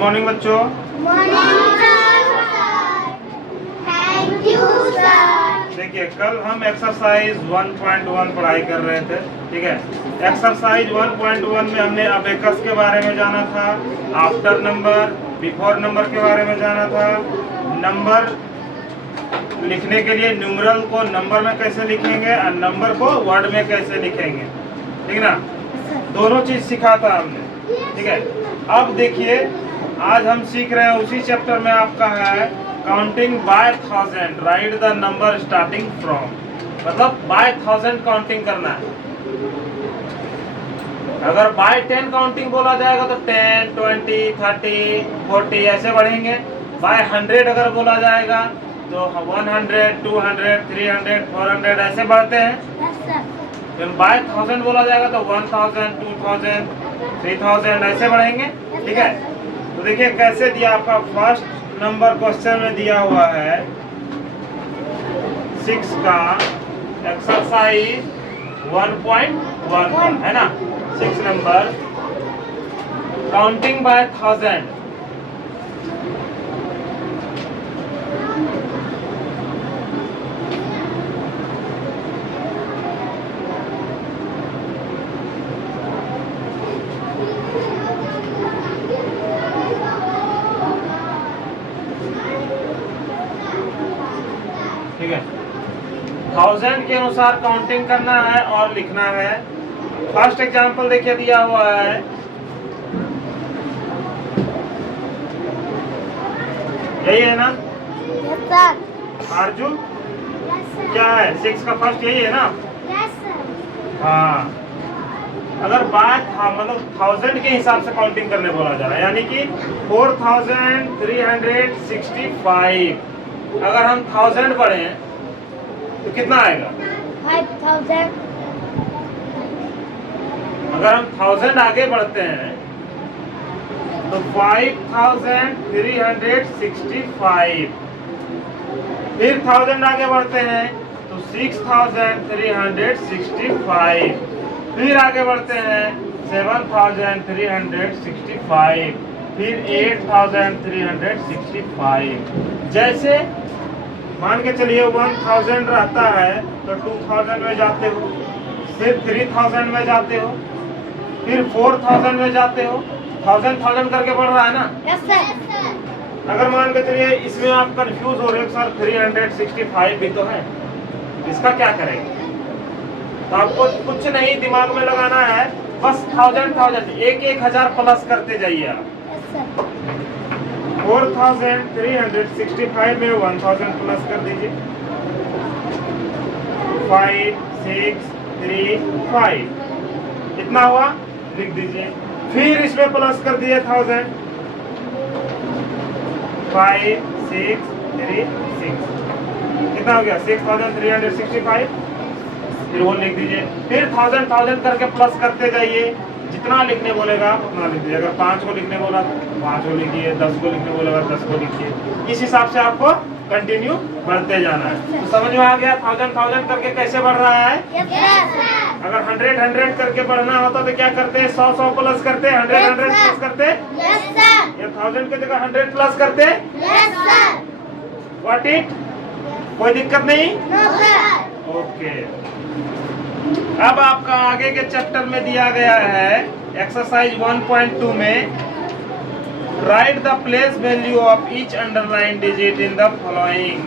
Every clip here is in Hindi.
मॉर्निंग बच्चों। Morning sir. Thank you sir. देखिए कल हम एक्सरसाइज 1.1 पढ़ाई कर रहे थे, ठीक है। एक्सरसाइज 1.1 में हमने अबेकस के बारे में जाना था, आफ्टर नंबर, बिफोर नंबर के बारे में जाना था, नंबर लिखने के लिए न्यूमरल को नंबर में कैसे लिखेंगे और नंबर को वर्ड में कैसे लिखेंगे, ठीक ना। दोनों चीज सिखा था हमने, ठीक है। अब देखिए आज हम सीख रहे हैं उसी चैप्टर में आपका है counting by 1000, right the number starting from, मतलब बाय 1000 काउंटिंग करना है। अगर बाय 10 काउंटिंग बोला जाएगा तो 10, 20, 30, 40 ऐसे बढ़ेंगे। बाय 100 अगर बोला जाएगा तो 100, 200, 300, 400 ऐसे बढ़ते हैं। फिर बाय 1000 बोला जाएगा तो 1000, 2000, 3000 ऐसे बढ़ेंगे, ठीक है। तो देखिए कैसे दिया, आपका फर्स्ट नंबर क्वेश्चन में दिया हुआ है 6 का एक्सरसाइज 1.1 है ना। 6 नंबर काउंटिंग बाय 1000। ठीक है, 1000 के अनुसार काउंटिंग करना है और लिखना है। फर्स्ट एग्जांपल देखिए दिया हुआ है, यही है ना। Yes sir. Arjun yes sir. क्या है, 6 का फर्स्ट यही है ना। Yes sir. हाँ, अगर बात मतलब 1000 के हिसाब से काउंटिंग करने बोला जा रहा है, यानी कि 4365। अगर हम 1000 पढ़े तो कितना आएगा? 5000। अगर हम 1000 आगे बढ़ते हैं तो 5365, फिर 1000 आगे बढ़ते हैं तो 6365, फिर आगे बढ़ते हैं 7365, फिर 8365। जैसे मान के चलिए 1000 रहता है तो 2000 में जाते हो, फिर 3000 में जाते हो, फिर 4000 में जाते हो। 1000 करके बढ़ रहा है ना। Yes sir. अगर मान के चलिए इसमें आप कंफ्यूज हो रहे हो सर 365 भी तो है, इसका क्या करेंगे? तो आपको कुछ नहीं दिमाग में लगाना है, बस 1000 एक हजार प्लस करते जाइए आप। Yes sir. 4365 में 1000 प्लस कर दीजिए। 5, 6, 3, 5 कितना हुआ लिख दीजिए। फिर इसमें प्लस कर दिए 1000, 5, 6, 3, 6 कितना हो गया 6365। फिर वो लिख दीजिए। फिर 1000 करके प्लस करते जाइए, जितना लिखने बोलेगा उतना लिख दीजिए। अगर 5 को लिखने बोला 5 को लिखिए, 10 को लिखने बोलेगा 10 को लिखिए। इस हिसाब से आपको कंटिन्यू बढ़ते जाना है। तो समझ में आ गया 1000 करके कैसे बढ़ रहा है। Yes sir. अगर 100 करके बढ़ना होता तो क्या करते हैं, 100 प्लस करते, 100 प्लस करते, यस सर। या 1000 की जगह 100 प्लस करते। Yes sir. व्हाट इट, कोई दिक्कत नहीं। No sir. ओके, अब आपका आगे के चैप्टर में दिया गया है एक्सरसाइज 1.2 में right the place value of each underline digit in the following.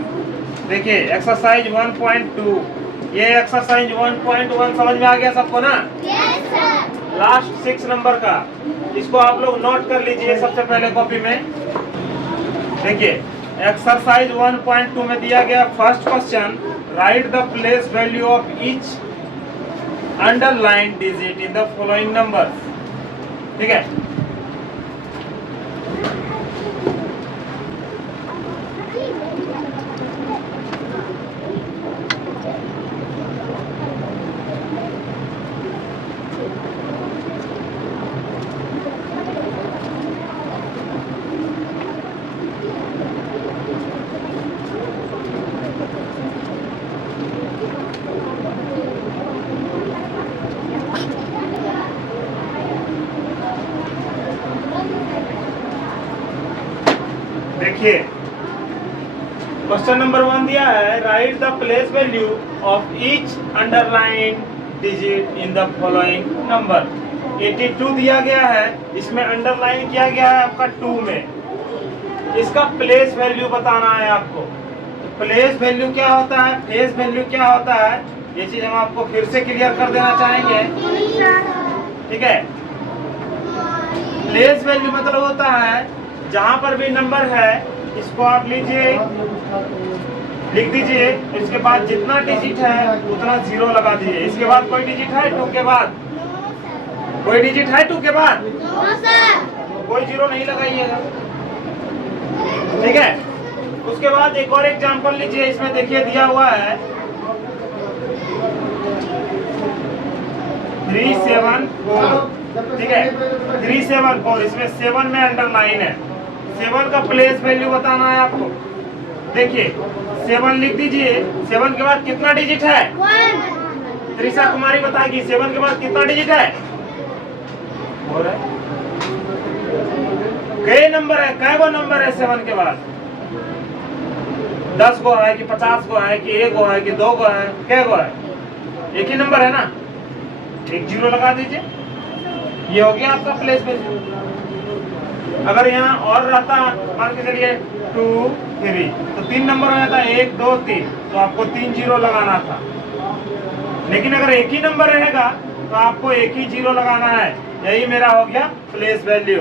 देखिए एक्सरसाइज 1.2, ये एक्सरसाइज 1.1 समझ में आ गया सबको ना। Yes sir. लास्ट 6 नंबर का, इसको आप लोग नोट कर लीजिए सबसे पहले कॉपी में। देखिए एक्सरसाइज 1.2 में दिया गया first question, right the place value of each underline digit in the following number, ठीक है। देखिए क्वेश्चन नंबर 1 दिया है, right the place value of each underline digit in the following number. 82 दिया गया है, इसमें अंडरलाइन किया गया है आपका 2 में। इसका प्लेस वैल्यू बताना है आपको। प्लेस वैल्यू क्या होता है, फेस वैल्यू क्या होता है, ये चीज हम आपको फिर से क्लियर कर देना चाहेंगे। ठीक है, प्लेस वैल्यू मतलब होता है जहां पर भी नंबर है इसको आप लीजिए, लिख दीजिए, इसके बाद जितना डिजिट है उतना 0 लगा दीजिए। इसके बाद कोई डिजिट है 2 के बाद, कोई डिजिट है 2 के बाद, कोई 0 नहीं लगाइएगा। ठीक है, उसके बाद एक और एग्जांपल लीजिए, इसमें देखिए दिया हुआ है 374। ठीक है, 374, इसमें 7 में अंडरलाइन है। 7 का प्लेस वैल्यू बताना है आपको। देखिए 7 लिख दीजिए, 7 के बाद कितना डिजिट है, त्रिशा कुमारी बताएगी 7 के बाद कितना डिजिट है। और कई नंबर है, कै गो नंबर है 7 के बाद, 10 गो है कि 50 गो है कि 1 गो है कि 2 गो है, कै गो है, एक ही नंबर है ना, एक 0 लगा दीजिए, ये हो गया आपका प्लेस वैल्यू। अगर यहाँ और रहता, मान के चलिए 2 3, तो 3 नंबर हो जाता 1 2 3, तो आपको 3 0 लगाना था। लेकिन अगर एक ही नंबर रहेगा तो आपको एक ही 0 लगाना है। यही मेरा हो गया प्लेस वैल्यू।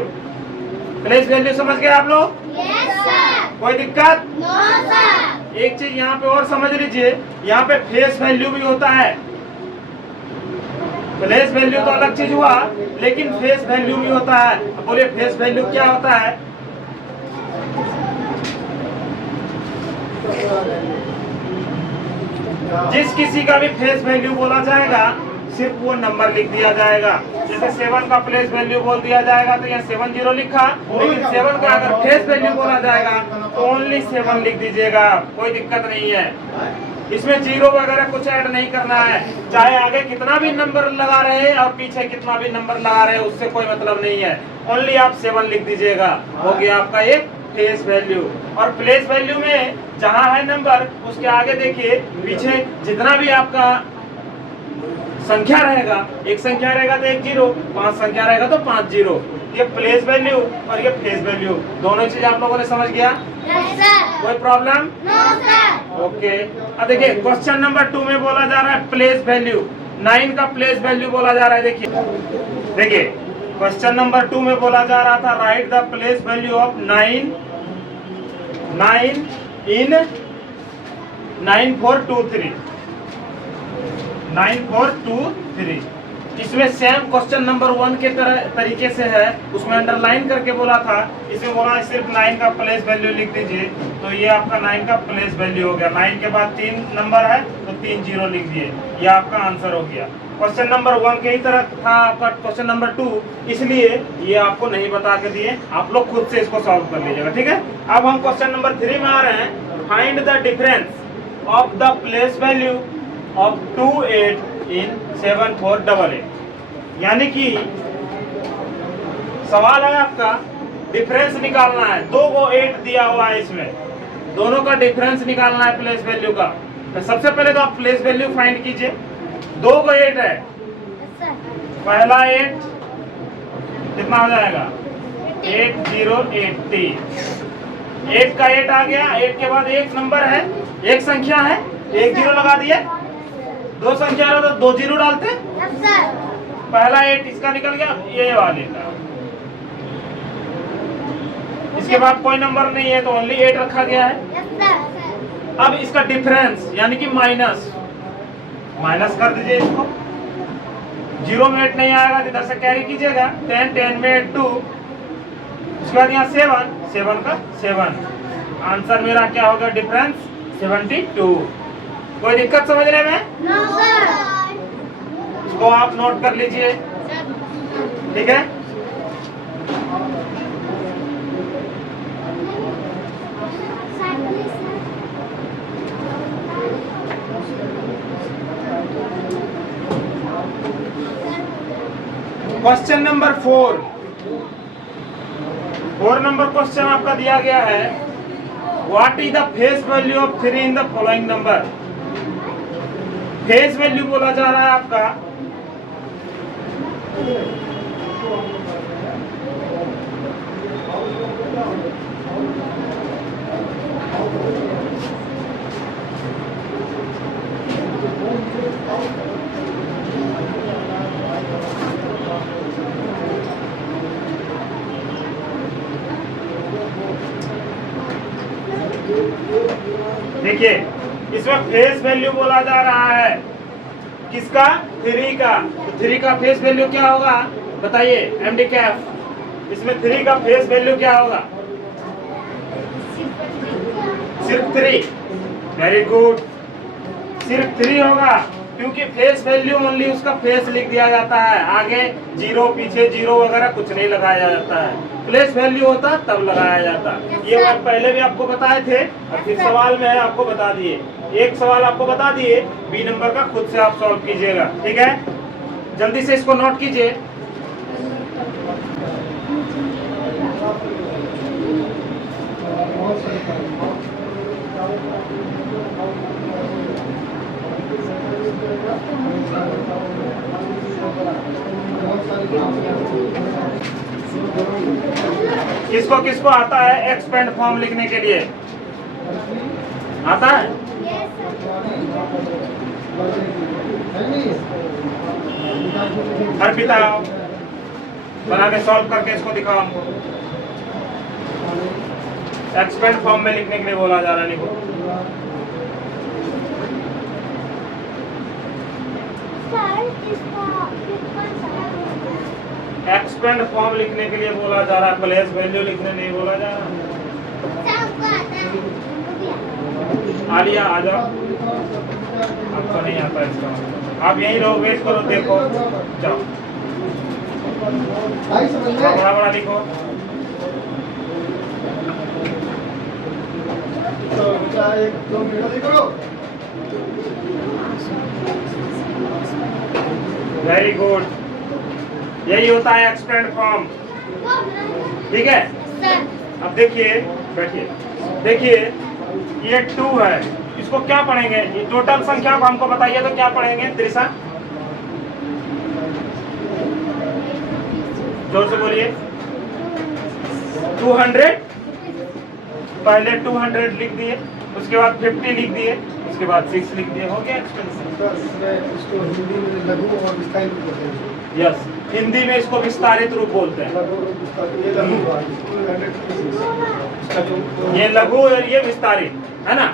प्लेस वैल्यू समझ गए आप लोग? कोई दिक्कत? एक चीज यहाँ पे और समझ लीजिए, यहाँ पे फेस वैल्यू भी होता है। प्लेस वैल्यू तो अलग चीज हुआ, लेकिन फेस वैल्यू भी होता है। अब बोलिए फेस वैल्यू क्या होता है? जिस किसी का भी फेस वैल्यू बोला जाएगा सिर्फ वो नंबर लिख दिया जाएगा। जैसे 7 का प्लेस वैल्यू बोल दिया जाएगा तो यहाँ 7 0 लिखा, लेकिन 7 का अगर फेस वैल्यू बोला जाएगा तो ओनली 7 लिख दीजिएगा, कोई दिक्कत नहीं है। इसमें 0 वगैरह कुछ ऐड नहीं करना है, चाहे आगे कितना भी नंबर लगा रहे हैं और पीछे कितना भी नंबर लगा रहे हैं, उससे कोई मतलब नहीं है। ओनली आप 7 लिख दीजिएगा, हो गया आपका एक फेस वैल्यू। और प्लेस वैल्यू में जहां है नंबर उसके आगे देखिए पीछे जितना भी आपका संख्या रहेगा, एक संख्या रहेगा तो 1 0, 5 संख्या रहेगा तो 5 0। ये प्लेस वैल्यू और ये फेस वैल्यू दोनों चीज आप लोगों ने समझ गया? कोई प्रॉब्लम? ओके। अब देखिए क्वेश्चन नंबर 2 में बोला जा रहा है प्लेस वैल्यू, 9 का प्लेस वैल्यू बोला जा रहा है। देखिए क्वेश्चन नंबर 2 में बोला जा रहा था right the place value of 9 इन 9423 9423। इसमें सेम क्वेश्चन नंबर 1 के तरीके से है, उसमें अंडरलाइन करके बोला था, इसमें बोला सिर्फ 9 का प्लेस वैल्यू लिख दीजिए। तो ये आपका 9 का प्लेस वैल्यू हो गया। 9 के बाद 3 नंबर है तो 3 0 लिख दिए, ये आपका आंसर हो गया। क्वेश्चन नंबर 1 के ही तरह था आपका क्वेश्चन नंबर 2, इसलिए ये आपको नहीं बता के दिए, आप लोग खुद से इसको सॉल्व कर लीजिएगा। ठीक है, अब हम क्वेश्चन नंबर 3 में आ रहे हैं। Find the difference of the place value of 28 इन 7488। यानी कि सवाल है आपका डिफरेंस निकालना है, 2 को 8 दिया हुआ है, इसमें दोनों का डिफरेंस निकालना है प्लेस वैल्यू का। तो सबसे पहले तो आप प्लेस वैल्यू फाइंड कीजिए। 2 को 8 है, पहला 8 कितना हो जाएगा 8080। 8 का 8 आ गया, 8 के बाद एक नंबर है, एक संख्या है, 1 0 लगा दिए। 2 संख्या रहा तो 2 0 डालते, पहला 8 इसका निकल गया, ये वाले का। इसके बाद कोई नंबर नहीं है तो ओनली 8 रखा गया है। अब इसका डिफरेंस यानी कि माइनस कर दीजिए इसको। 0 में 8 नहीं आएगा तो इधर से कैरी कीजिएगा, 10 10 में 8 2, उसके बाद यहाँ 7 का 7। आंसर मेरा क्या होगा डिफरेंस 72। कोई दिक्कत समझने में? इसको आप नोट कर लीजिए, ठीक है। क्वेश्चन नंबर 4 नंबर क्वेश्चन आपका दिया गया है what is the face value of 3 in the following number? Face value बोला जा रहा है आपका देखिए इसमें फेस वैल्यू बोला जा रहा है किसका? 3 का। तो 3 का फेस वैल्यू क्या होगा बताइए एमडी कैफ? इसमें 3 का फेस वैल्यू क्या होगा? सिर्फ 3। वेरी गुड, सिर्फ 3 होगा क्योंकि फेस वैल्यू ओनली उसका फेस लिख दिया जाता है, आगे 0 पीछे 0 वगैरह कुछ नहीं लगाया जाता है। प्लेस वैल्यू होता तब लगाया जाता। ये बात पहले भी आपको बताए थे और फिर सवाल में है आपको बता दिए। एक सवाल आपको बता दिए, बी नंबर का खुद से आप सॉल्व कीजिएगा, ठीक है? जल्दी से इसको नोट कीजिए। किसको किसको आता है एक्सपेंड फॉर्म लिखने के लिए? आता है? अर्पिता बना के सॉल्व करके इसको दिखाओ हमको। एक्सपेंड फॉर्म में लिखने के लिए बोला जा रहा है, लिखो। एक्सपेंड फॉर्म लिखने के लिए बोला जा रहा है, प्लेस वैल्यू लिखने नहीं बोला जा रहा। आलिया आ जाओ, आपको नहीं आता इसका, आप यहीं रहो, वेट करो, देखो, जाओ बड़ा बड़ा लिखो। वेरी गुड, यही होता है एक्सपेंड फॉर्म, ठीक है? अब देखिए, बैठिए, देखिए ये 2 है, इसको क्या पढ़ेंगे? ये टोटल संख्या को हमको बताइए तो क्या पढ़ेंगे त्रिशा? जोर से बोलिए। 200, पहले 200 लिख दिए, उसके बाद 50 लिख दिए, उसके बाद 6 लिख दिए, हो गया एक्सपेंशन। यस, हिंदी में इसको विस्तारित रूप बोलते हैं। ये लघु और ये विस्तारित है ना,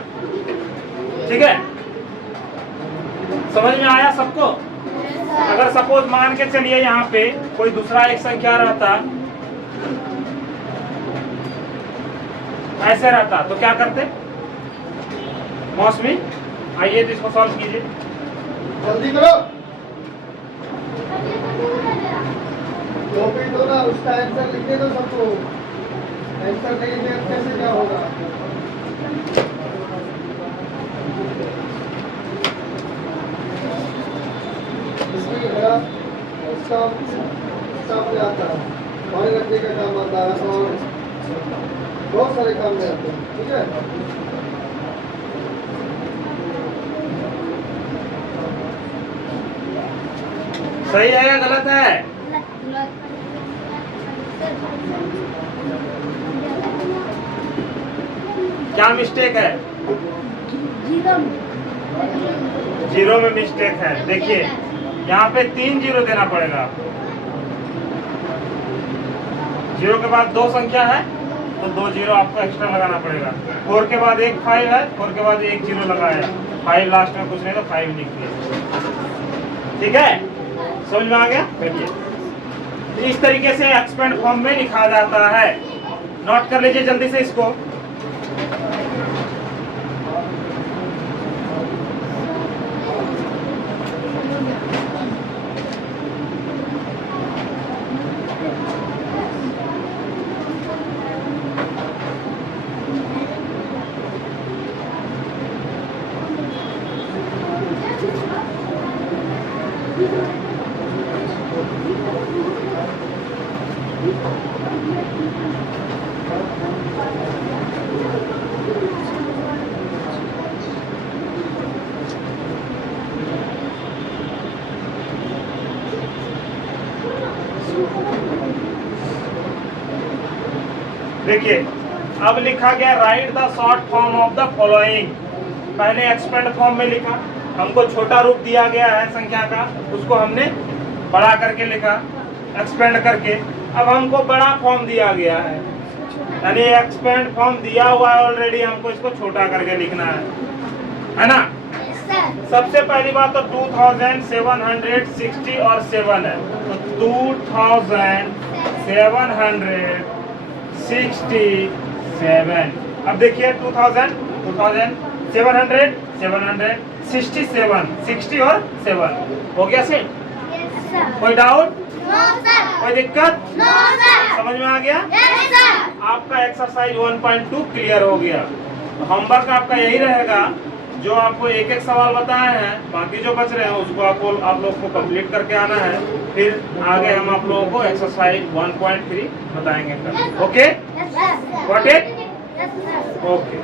ठीक है? समझ में आया सबको? अगर सपोज मान के चलिए यहाँ पे कोई दूसरा एक संख्या रहता, ऐसे रहता, तो क्या करते? मौसमी आइए तो इसको सॉल्व कीजिए, जल्दी करो। कॉपी दो ना, उसका आंसर लिख दो सबको। आंसर नहीं दे कैसे क्या होगा? इसमें बड़ा स्टाफ में आता है, पानी रखने का काम आता है और बहुत सारे काम में आते हैं, ठीक है? सही है या गलत है? क्या मिस्टेक है? जीरो में मिस्टेक है। देखिए यहाँ पे 3 जीरो देना पड़ेगा। जीरो के बाद 2 संख्या है तो 2 जीरो आपको एक्स्ट्रा लगाना पड़ेगा। 4 के बाद एक 5 है, 4 के बाद एक जीरो लगाया, 5 लास्ट में कुछ नहीं तो 5 लिख दिया, ठीक है? समझ में आ गया? बैठिए। इस तरीके से एक्सपेंड फॉर्म में लिखा जाता है। नोट कर लीजिए जल्दी से इसको। देखिए अब लिखा गया right the short form of the following. पहले एक्सपेंड फॉर्म में लिखा, हमको छोटा रूप दिया गया है संख्या का, उसको हमने बड़ा करके लिखा एक्सपेंड करके। अब हमको बड़ा फॉर्म दिया गया है, यानी एक्सपेंड फॉर्म दिया हुआ है ऑलरेडी, हमको इसको छोटा करके लिखना है ना। Yes, sir. सबसे पहली बात तो 2760 और 7 है, तो 2767। अब देखिए 2767 60 और 7 हो गया सेट। Yes, sir. कोई डाउट, No, sir. कोई दिक्कत, No, sir. समझ में आ गया? Yes, sir. आपका एक्सरसाइज 1.2 क्लियर हो गया। तो होमवर्क आपका यही रहेगा, जो आपको एक एक सवाल बताए हैं, बाकी जो बच रहे हैं उसको आप लोग को कंप्लीट करके आना है। फिर आगे हम आप लोगों को एक्सरसाइज 1.3 बताएंगे कल। Okay, Yes, sir. Got it? Yes, sir. Okay.